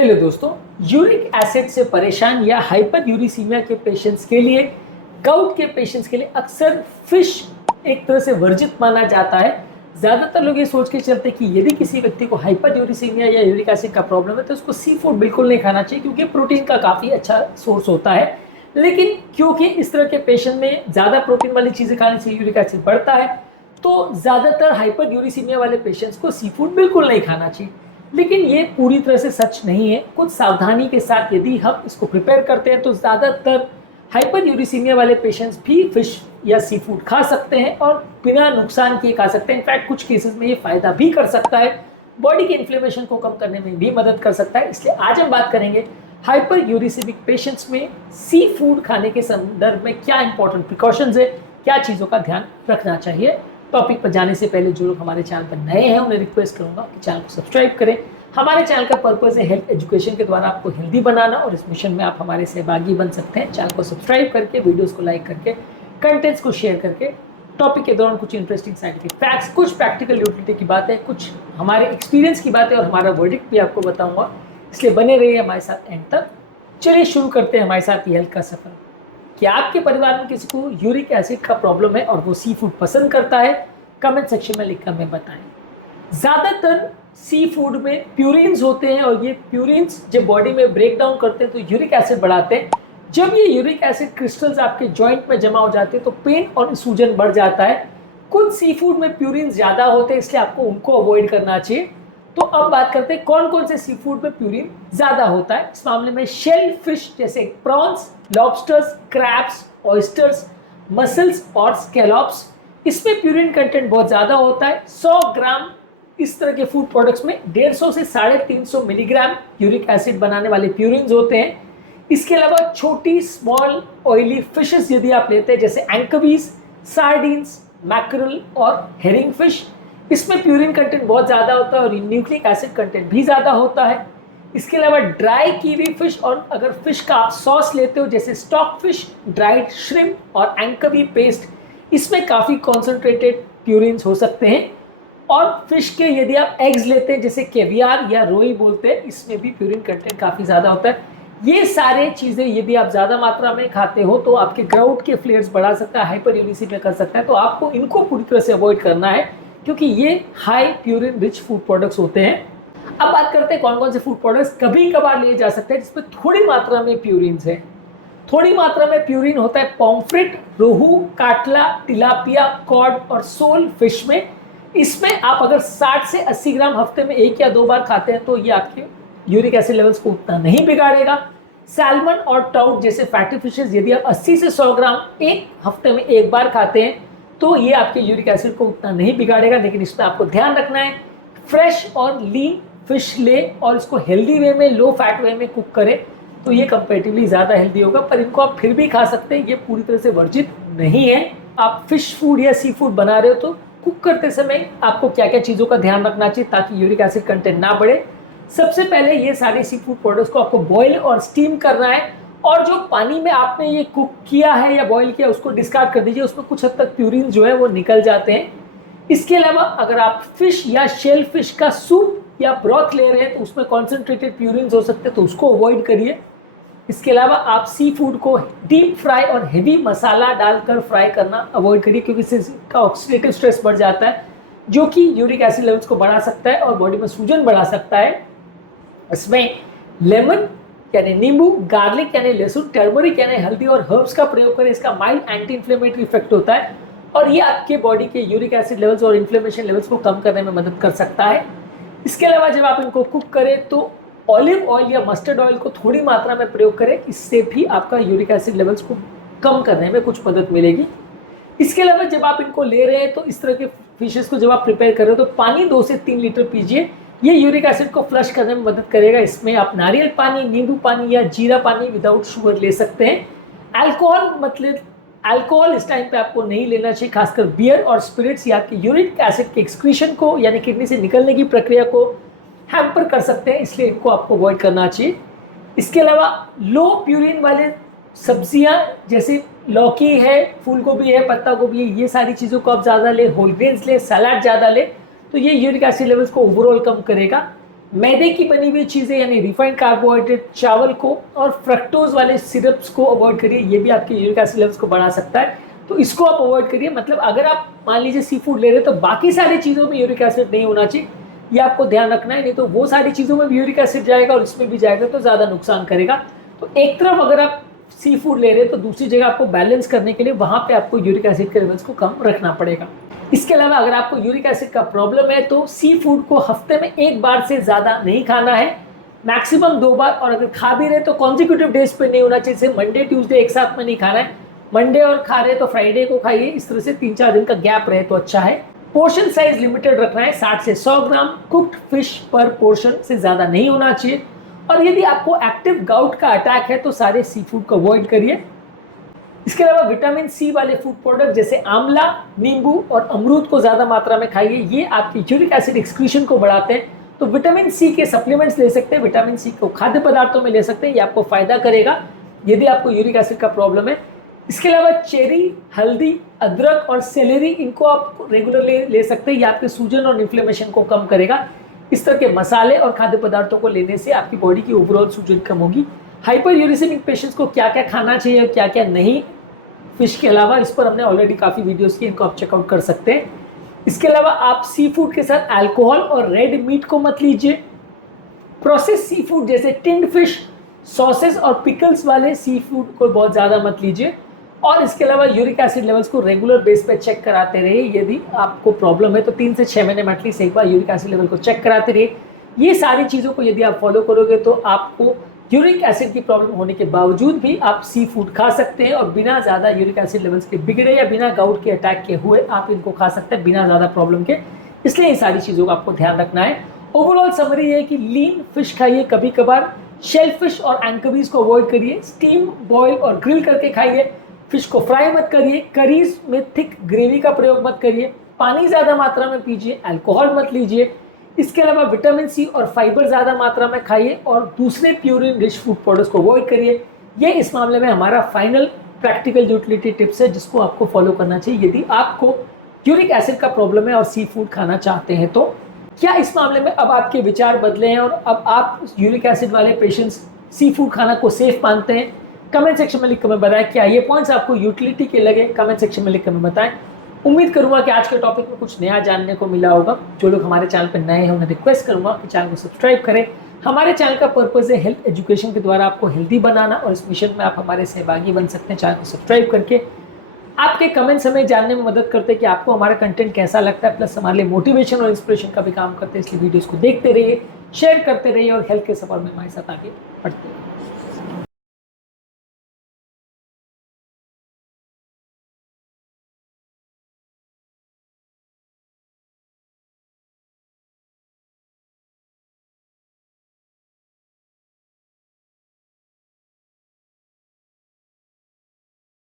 Hello दोस्तों, uric acid से परेशान या हाइपर यूरिसीमिया के पेशेंट्स के लिए, गाउट के पेशेंट्स के लिए अक्सर फिश एक तरह से वर्जित माना जाता है। ज़्यादातर लोग ये सोच के चलते कि यदि किसी व्यक्ति को हाइपर यूरिसीमिया या यूरिक एसिड का प्रॉब्लम है तो उसको सी फूड बिल्कुल नहीं खाना चाहिए, क्योंकि प्रोटीन का काफ़ी अच्छा सोर्स होता है। लेकिन क्योंकि इस तरह के पेशेंट में ज़्यादा प्रोटीन वाली चीज़ें खाने से यूरिक एसिड बढ़ता है, तो ज़्यादातर हाइपर यूरिसीमिया वाले पेशेंट्स को सी फूड बिल्कुल नहीं खाना चाहिए। लेकिन ये पूरी तरह से सच नहीं है। कुछ सावधानी के साथ यदि हम इसको प्रिपेयर करते हैं तो ज़्यादातर हाइपर यूरिसीमिया वाले पेशेंट्स भी फिश या सी फूड खा सकते हैं और बिना नुकसान किए खा सकते हैं। इनफैक्ट कुछ केसेस में ये फ़ायदा भी कर सकता है, बॉडी के इन्फ्लेमेशन को कम करने में भी मदद कर सकता है। इसलिए आज हम बात करेंगे हाइपर यूरिसीमिक पेशेंट्स में सी फूड खाने के संदर्भ में क्या इंपॉर्टेंट प्रिकॉशंस है, क्या चीज़ों का ध्यान रखना चाहिए। टॉपिक पर जाने से पहले जो लोग हमारे चैनल पर नए हैं उन्हें रिक्वेस्ट करूंगा कि चैनल को सब्सक्राइब करें। हमारे चैनल का पर्पस है हेल्थ एजुकेशन के द्वारा आपको हेल्दी बनाना, और इस मिशन में आप हमारे सहभागी बन सकते हैं। चैनल को सब्सक्राइब करके, वीडियोस को लाइक करके, कंटेंट्स को शेयर करके, टॉपिक के दौरान कुछ इंटरेस्टिंग साइंटिफिक फैक्ट्स, कुछ प्रैक्टिकल यूटिलिटी की बातें, कुछ हमारे एक्सपीरियंस की बातें और हमारा वर्डिक्ट भी आपको बताऊँगा। इसलिए बने रहिए हमारे साथ एंड तक। चलिए शुरू करते हैं हमारे साथ ये हेल्थ का सफर। क्या आपके परिवार में किसी को यूरिक एसिड का प्रॉब्लम है और वो सी फूड पसंद करता है? कमेंट सेक्शन में लिखकर हमें बताएं। ज़्यादातर सी फूड में प्यूरिन्स होते हैं और ये प्यूरिन्स जब बॉडी में ब्रेक डाउन करते हैं तो यूरिक एसिड बढ़ाते हैं। जब ये यूरिक एसिड क्रिस्टल्स आपके जॉइंट में जमा हो जाते हैं तो पेन और सूजन बढ़ जाता है। कुछ सी फूड में प्यूरिन्स ज़्यादा होते हैं, इसलिए आपको उनको अवॉइड करना चाहिए। तो अब बात करते हैं कौन कौन से सी फूड में प्यूरिन ज़्यादा होता है। इस मामले में शेल फिश जैसे prawns, lobsters, crabs, oysters, muscles और स्कैलॉप्स, इसमें प्यूरिन कंटेंट बहुत ज़्यादा होता है। 100 ग्राम इस तरह के फूड प्रोडक्ट्स में 150 से 350 मिलीग्राम यूरिक एसिड बनाने वाले प्यूरिन्स होते हैं। इसके अलावा छोटी स्मॉल ऑयली फिशेस यदि आप लेते हैं जैसे एंकोवीज, सार्डिन्स, मैकरल और हेरिंग फिश, इसमें प्यूरिन कंटेंट बहुत ज़्यादा होता है और न्यूक्लिक एसिड कंटेंट भी ज़्यादा होता है। इसके अलावा ड्राई कीवी फिश, और अगर फिश का आप सॉस लेते हो जैसे स्टॉक फिश, ड्राइड श्रिम्प और एंकोवी पेस्ट, इसमें काफ़ी कॉन्सेंट्रेटेड प्यूरिन्स हो सकते हैं। और फिश के यदि आप एग्स लेते हैं जैसे कैवियार या रोई बोलते हैं, इसमें भी प्यूरिन कंटेंट काफ़ी ज़्यादा होता है। ये सारे चीज़ें यदि आप ज़्यादा मात्रा में खाते हो तो आपके ग्राउट के फ्लेयर्स बढ़ा सकता है, हाइपर यूरिसीमिया कर सकता है। तो आपको इनको पूरी तरह से अवॉइड करना है, क्योंकि ये high purine rich food products होते हैं। अब बात करते हैं कौन कौन से फूड प्रोडक्ट्स कभी कभार लिए जा सकते हैं जिसमें थोड़ी मात्रा में प्यूरिन्स है। थोड़ी मात्रा में प्यूरिन होता है पॉम्फ्रेट, रोहू, काटला, टिलापिया, कॉड और सोल फिश में। इसमें आप अगर 60 से 80 ग्राम हफ्ते में 1 या 2 बार खाते हैं तो ये आपके यूरिक एसिड लेवल्स को उतना नहीं बिगाड़ेगा। सैल्मन और ट्राउट जैसे फैटी फिशेस यदि आप 80 से 100 ग्राम एक हफ्ते में 1 बार खाते हैं तो ये आपके यूरिक एसिड को उतना नहीं बिगाड़ेगा। लेकिन इसमें आपको ध्यान रखना है, फ्रेश और लीन फिश ले और इसको हेल्दी वे में, लो फैट वे में कुक करें तो ये कंपैरेटिवली ज़्यादा हेल्दी होगा। पर इनको आप फिर भी खा सकते हैं, ये पूरी तरह से वर्जित नहीं है। आप फिश फूड या सी फूड बना रहे हो तो कुक करते समय आपको क्या क्या चीज़ों का ध्यान रखना चाहिए ताकि यूरिक एसिड कंटेंट ना बढ़े। सबसे पहले ये सारे सी फूड प्रोडक्ट्स को आपको बॉयल और स्टीम करना है, और जो पानी में आपने ये कुक किया है या बॉयल किया उसको डिस्कार्ड कर दीजिए, उसमें कुछ हद तक प्यूरिन जो है वो निकल जाते हैं। इसके अलावा अगर आप फिश या शेल फिश का सूप या ब्रॉथ ले रहे हैं तो उसमें कॉन्सेंट्रेटेड प्यूरिन्स हो सकते हैं, तो उसको अवॉइड करिए। इसके अलावा आप सी फूड को डीप फ्राई और हेवी मसाला डालकर फ्राई करना अवॉइड करिए, क्योंकि इससे इसका ऑक्सीडेटिव स्ट्रेस बढ़ जाता है जो कि यूरिक एसिड लेवल्स को बढ़ा सकता है और बॉडी में सूजन बढ़ा सकता है। इसमें लेमन यानी नींबू, गार्लिक यानी लहसुन, टर्मरिक यानी हल्दी और हर्ब्स का प्रयोग करें। इसका माइल्ड एंटी इन्फ्लेमेटरी इफेक्ट होता है और ये आपके बॉडी के यूरिक एसिड लेवल्स और इन्फ्लेमेशन लेवल्स को कम करने में मदद कर सकता है। इसके अलावा जब आप इनको कुक करें तो ऑलिव ऑयल या मस्टर्ड ऑयल को थोड़ी मात्रा में प्रयोग करें, इससे भी आपका यूरिक एसिड लेवल्स को कम करने में कुछ मदद मिलेगी। इसके अलावा जब आप इनको ले रहे हैं तो इस तरह के फिशेस को जब आप प्रिपेयर कर रहे हो तो पानी 2 से 3 लीटर पीजिए, ये यूरिक एसिड को फ्लश करने में मदद करेगा। इसमें आप नारियल पानी, नींबू पानी या जीरा पानी विदाउट शुगर ले सकते हैं। अल्कोहल इस टाइम पे आपको नहीं लेना चाहिए, खासकर बियर और स्पिरिट्स, या आपके यूरिक एसिड के एक्सक्रीशन को यानी किडनी से निकलने की प्रक्रिया को हैम्पर कर सकते हैं, इसलिए इनको आपको अवॉइड करना चाहिए। इसके अलावा लो प्यूरिन वाले सब्जियां जैसे लौकी है, फूल गोभी है, पत्ता गोभी है, ये सारी चीज़ों को आप ज़्यादा ले, होल ग्रेन्स ले, सलाद ज़्यादा ले, तो ये यूरिक एसिड लेवल्स को ओवरऑल कम करेगा। मैदे की बनी हुई चीज़ें यानी रिफाइंड कार्बोहाइड्रेट, चावल को और फ्रक्टोज वाले सिरप्स को अवॉइड करिए। ये भी आपके यूरिक एसिड लेवल्स को बढ़ा सकता है, तो इसको आप अवॉइड करिए। मतलब अगर आप मान लीजिए सी फूड ले रहे हैं तो बाकी सारी चीज़ों में यूरिक एसिड नहीं होना चाहिए, ये आपको ध्यान रखना है। नहीं तो वो सारी चीज़ों में भी यूरिक एसिड जाएगा और इसमें भी जाएगा तो ज़्यादा नुकसान करेगा। तो एक तरफ अगर आप सी फूड ले रहे हैं तो दूसरी जगह आपको बैलेंस करने के लिए वहाँ पे आपको यूरिक एसिड के लेवल्स को कम रखना पड़ेगा। इसके अलावा अगर आपको यूरिक एसिड का प्रॉब्लम है तो सी फूड को हफ्ते में एक बार से ज़्यादा नहीं खाना है, मैक्सिमम 2 बार। और अगर खा भी रहे तो कॉन्जिक्यूटिव डेज पे नहीं होना चाहिए, जैसे मंडे ट्यूसडे एक साथ में नहीं खाना है, मंडे और खा रहे तो फ्राइडे को खाइए। इस तरह से 3-4 दिन का गैप रहे तो अच्छा है। पोर्शन साइज लिमिटेड रखना है, 60 से 100 ग्राम। कुक्ड फिश पर पोर्शन से ज़्यादा नहीं होना चाहिए। और यदि आपको एक्टिव गाउट का अटैक है तो सारे सी फूड को अवॉइड करिए। इसके अलावा विटामिन सी वाले फूड प्रोडक्ट जैसे आंवला, नींबू और अमरूद को ज़्यादा मात्रा में खाइए। ये आपकी यूरिक एसिड एक्सक्रीशन को बढ़ाते हैं। तो विटामिन सी के सप्लीमेंट्स ले सकते हैं, विटामिन सी को खाद्य पदार्थों में ले सकते हैं, ये आपको फायदा करेगा यदि आपको यूरिक एसिड का प्रॉब्लम है। इसके अलावा चेरी, हल्दी, अदरक और सेलेरी, इनको आप रेगुलरली ले सकते हैं, ये आपके सूजन और इन्फ्लेमेशन को कम करेगा। इस तरह के मसाले और खाद्य पदार्थों को लेने से आपकी बॉडी की ओवरऑल सूजन कम होगी। हाइपर यूरिसेमिक पेशेंट्स को क्या क्या खाना चाहिए और क्या क्या नहीं फिश के अलावा, इस पर हमने ऑलरेडी काफ़ी वीडियोस की, इनको आप चेकआउट कर सकते हैं। इसके अलावा आप सी फूड के साथ अल्कोहल और रेड मीट को मत लीजिए। प्रोसेस सी फूड जैसे टिन्ड फिश, सॉसेस और पिकल्स वाले सी फूड को बहुत ज़्यादा मत लीजिए। और इसके अलावा यूरिक एसिड लेवल्स को रेगुलर बेस पे चेक कराते रहिए। यदि आपको प्रॉब्लम है तो 3 से 6 महीने में एटलीस्ट एक बार यूरिक एसिड लेवल को चेक कराते रहिए। ये सारी चीज़ों को यदि आप फॉलो करोगे तो आपको यूरिक एसिड की प्रॉब्लम होने के बावजूद भी आप सी फूड खा सकते हैं और बिना ज़्यादा यूरिक एसिड लेवल्स के बिगड़े या बिना गाउट के अटैक के हुए आप इनको खा सकते हैं बिना ज़्यादा प्रॉब्लम के। इसलिए ये सारी चीज़ों का आपको ध्यान रखना है। ओवरऑल समरी है कि लीन फिश खाइए, कभी कभार शेल फिश और एंकोवीज को अवॉइड करिए। स्टीम, बॉयल और ग्रिल करके खाइए। फिश को फ्राई मत करिए। करीज में थिक ग्रेवी का प्रयोग मत करिए। पानी ज़्यादा मात्रा में पीजिए। अल्कोहल मत लीजिए। इसके अलावा विटामिन सी और फाइबर ज़्यादा मात्रा में खाइए और दूसरे प्यूरिन रिच फूड प्रोडक्ट्स को अवॉइड करिए। ये इस मामले में हमारा फाइनल प्रैक्टिकल यूटिलिटी टिप्स है जिसको आपको फॉलो करना चाहिए यदि आपको यूरिक एसिड का प्रॉब्लम है और सी फूड खाना चाहते हैं तो। क्या इस मामले में अब आपके विचार बदले हैं और अब आप यूरिक एसिड वाले पेशेंट्स सी फूड खाना को सेफ मानते हैं? कमेंट सेक्शन में लिख कर मैं बताएं। क्या ये पॉइंट्स आपको यूटिलिटी के लगे? कमेंट सेक्शन में लिख कर मैं बताएं। उम्मीद करूंगा कि आज के टॉपिक में कुछ नया जानने को मिला होगा। जो लोग हमारे चैनल पर नए हैं उन्हें रिक्वेस्ट करूंगा कि चैनल को सब्सक्राइब करें। हमारे चैनल का पर्पज़ है हेल्थ एजुकेशन के द्वारा आपको हेल्दी बनाना और इस मिशन में आप हमारे सहभागी बन सकते हैं चैनल को सब्सक्राइब करके। आपके कमेंट्स हमें जानने में मदद करते हैं कि आपको हमारा कंटेंट कैसा लगता है, प्लस हमारे लिए मोटिवेशन और इंस्पिरेशन का भी काम करते हैं। इसलिए वीडियोज़ को देखते रहिए, शेयर करते रहिए और हेल्थ के सफर में हमारे साथ आगे बढ़ते रहिए।